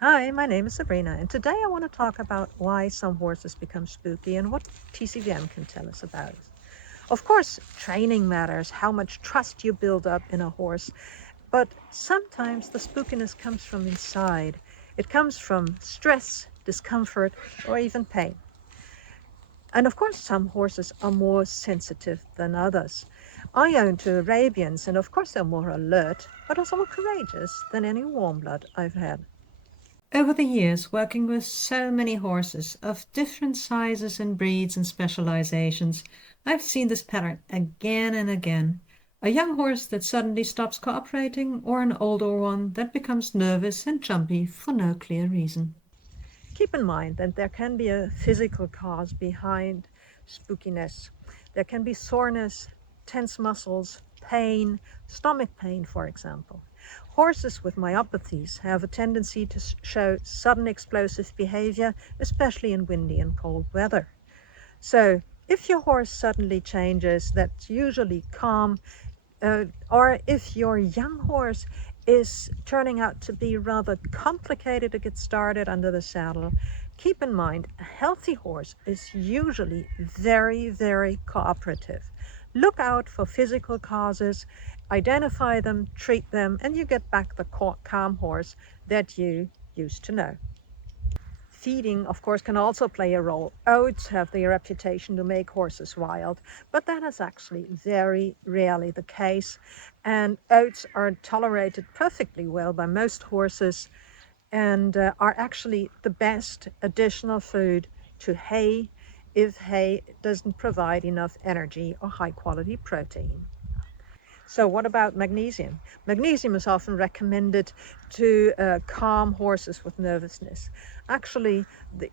Hi, my name is Sabrina, and today I want to talk about why some horses become spooky and what TCVM can tell us about it. Of course, training matters, how much trust you build up in a horse, but sometimes the spookiness comes from inside. It comes from stress, discomfort, or even pain. And of course, some horses are more sensitive than others. I own two Arabians, and of course, they're more alert, but also more courageous than any warm blood I've had. Over the years, working with so many horses of different sizes and breeds and specializations, I've seen this pattern again and again. A young horse that suddenly stops cooperating, or an older one that becomes nervous and jumpy for no clear reason. Keep in mind that there can be a physical cause behind spookiness. There can be soreness, tense muscles, pain, stomach pain, for example. Horses with myopathies have a tendency to show sudden explosive behavior, especially in windy and cold weather. So if your horse suddenly changes, that's usually calm, or if your young horse is turning out to be rather complicated to get started under the saddle, keep in mind a healthy horse is usually very, very cooperative. Look out for physical causes, identify them, treat them, and you get back the calm horse that you used to know. Feeding, of course, can also play a role. Oats have the reputation to make horses wild, but that is actually very rarely the case. And oats are tolerated perfectly well by most horses and are actually the best additional food to hay if hay doesn't provide enough energy or high quality protein. So what about magnesium? Magnesium is often recommended to calm horses with nervousness. Actually,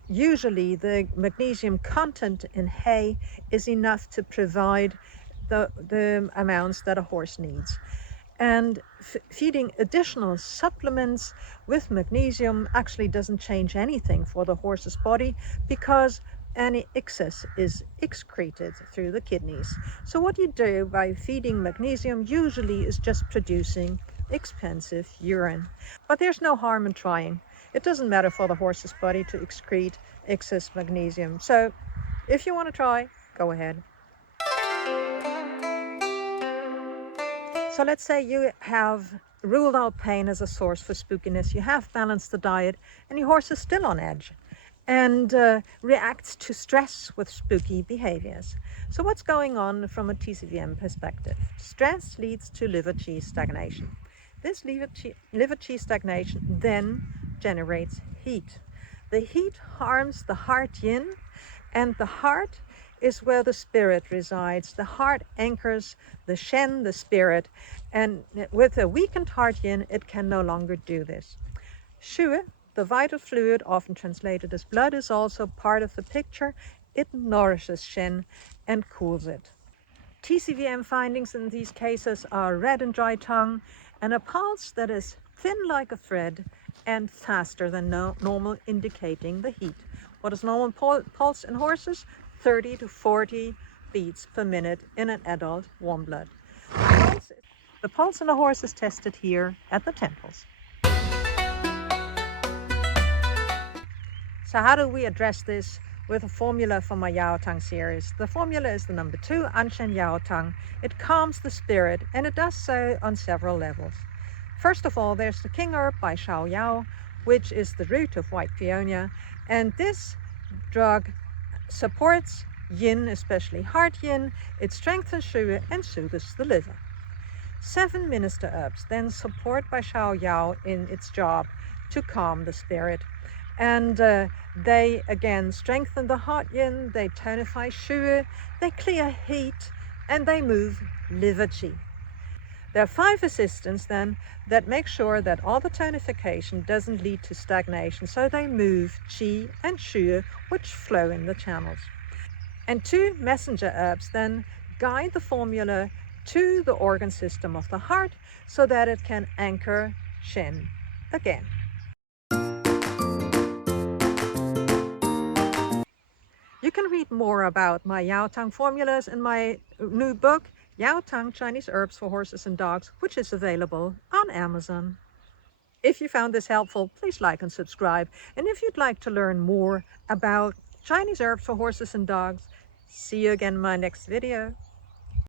usually the magnesium content in hay is enough to provide the amounts that a horse needs. And feeding additional supplements with magnesium actually doesn't change anything for the horse's body because any excess is excreted through the kidneys. So what you do by feeding magnesium usually is just producing expensive urine. But there's no harm in trying. It doesn't matter for the horse's body to excrete excess magnesium. So if you want to try, go ahead. So let's say you have ruled out pain as a source for spookiness. You have balanced the diet and your horse is still on edge and reacts to stress with spooky behaviors. So what's going on from a TCVM perspective? Stress leads to liver qi stagnation. This liver qi stagnation then generates heat. The heat harms the heart yin, and the heart is where the spirit resides. The heart anchors the Shen, the spirit, and with a weakened heart yin, it can no longer do this. Shu, the vital fluid, often translated as blood, is also part of the picture. It nourishes Shen and cools it. TCVM findings in these cases are red and dry tongue and a pulse that is thin like a thread and faster than normal, indicating the heat. What is normal pulse in horses? 30 to 40 beats per minute in an adult warm blood. The pulse in a horse is tested here at the temples. So how do we address this with a formula from my Yao Tang series? The formula is the number 2, Anshen Yao Tang. It calms the spirit, and it does so on several levels. First of all, there's the king herb by Shao Yao, which is the root of white peonia, and this drug supports yin, especially heart yin. It strengthens shu and soothes the liver. 7 minister herbs then support by Shao Yao in its job to calm the spirit. And they again strengthen the heart yin, they tonify shu, they clear heat, and they move liver qi. There are 5 assistants then that make sure that all the tonification doesn't lead to stagnation, so they move qi and shu, which flow in the channels. And 2 messenger herbs then guide the formula to the organ system of the heart so that it can anchor Shen again. You can read more about my Yao Tang formulas in my new book, Yao Tang Chinese Herbs for Horses and Dogs, which is available on Amazon. If you found this helpful, please like and subscribe. And if you'd like to learn more about Chinese herbs for horses and dogs, see you again in my next video.